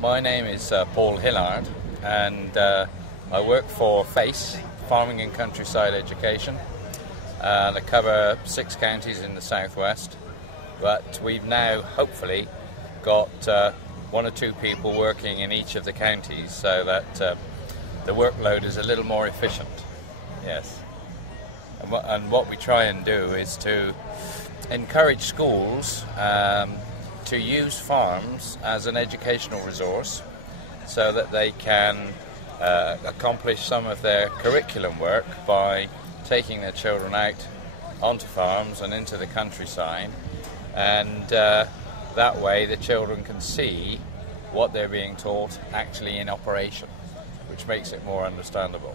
My name is Paul Hillard, and I work for FACE, Farming and Countryside Education. I cover 6 counties in the southwest, but we've now hopefully got 1 or 2 people working in each of the counties so that the workload is a little more efficient. Yes. And what we try and do is to encourage schools to use farms as an educational resource so that they can accomplish some of their curriculum work by taking their children out onto farms and into the countryside, and that way the children can see what they're being taught actually in operation, which makes it more understandable.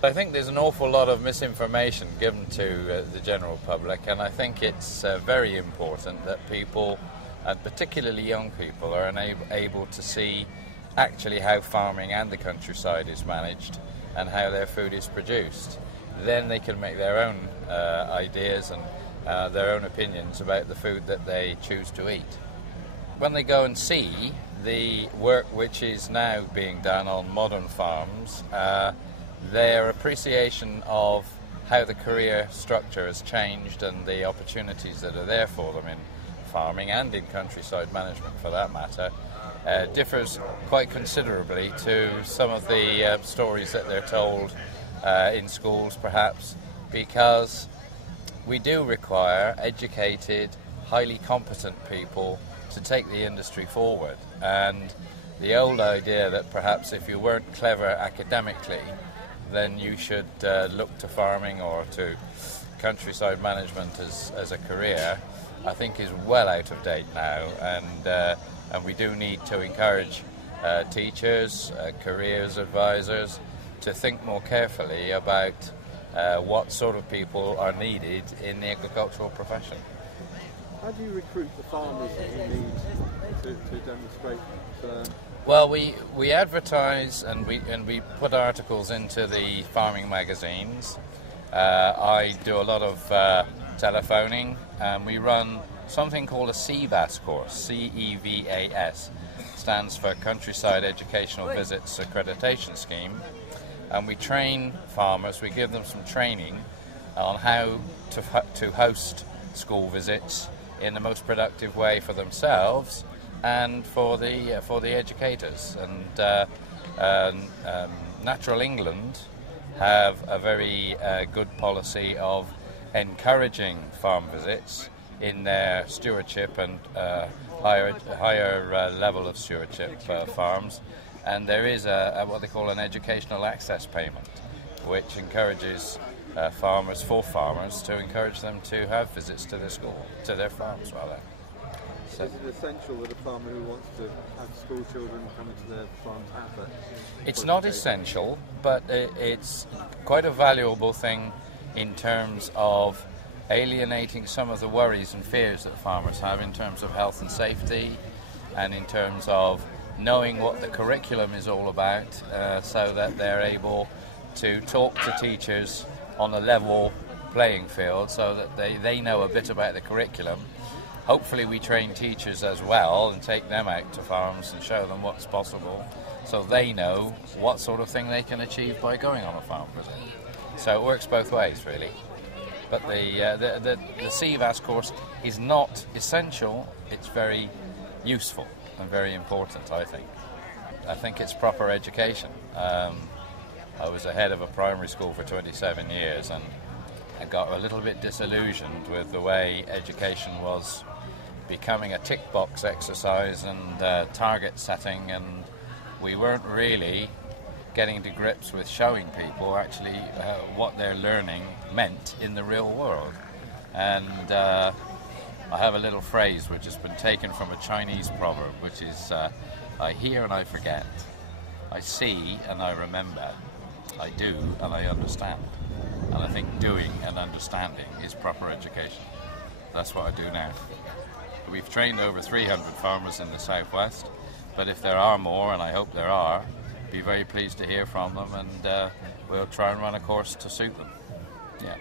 I think there's an awful lot of misinformation given to the general public, and I think it's very important that people, and particularly young people, are able to see actually how farming and the countryside is managed and how their food is produced. Then they can make their own ideas and their own opinions about the food that they choose to eat. When they go and see the work which is now being done on modern farms, their appreciation of how the career structure has changed and the opportunities that are there for them in farming and in countryside management for that matter differs quite considerably to some of the stories that they're told in schools perhaps, because we do require educated, highly competent people to take the industry forward, and the old idea that perhaps if you weren't clever academically then you should look to farming or to countryside management as a career, I think is well out of date now, and we do need to encourage teachers, careers advisors to think more carefully about what sort of people are needed in the agricultural profession. How do you recruit the farmers that you need to demonstrate? Well, we advertise and we put articles into the farming magazines. I do a lot of telephoning, and we run something called a CEVAS course. CEVAS stands for Countryside Educational Visits Accreditation Scheme, and we train farmers. We give them some training on how to host school visits in the most productive way for themselves and for the educators. And Natural England have a very good policy of encouraging farm visits in their stewardship and higher level of stewardship farms, and there is what they call an educational access payment, which encourages farmers to encourage them to have visits to their farms rather. So is it essential that a farmer who wants to have school children come into their farm have that? It's not essential, but it's quite a valuable thing in terms of alienating some of the worries and fears that farmers have in terms of health and safety, and in terms of knowing what the curriculum is all about, so that they're able to talk to teachers on a level playing field, so that they know a bit about the curriculum. Hopefully we train teachers as well and take them out to farms and show them what's possible, so they know what sort of thing they can achieve by going on a farm visit. So it works both ways really. But the CEVAS course is not essential, it's very useful and very important, I think. I think it's proper education. I was a head of a primary school for 27 years, and I got a little bit disillusioned with the way education was becoming a tick box exercise and target setting, and we weren't really getting to grips with showing people actually what their learning meant in the real world. And I have a little phrase which has been taken from a Chinese proverb, which is I hear and I forget, I see and I remember, I do and I understand. And I think doing and understanding is proper education. That's what I do now. We've trained over 300 farmers in the southwest, but if there are more, and I hope there are, be very pleased to hear from them, and we'll try and run a course to suit them. Yeah.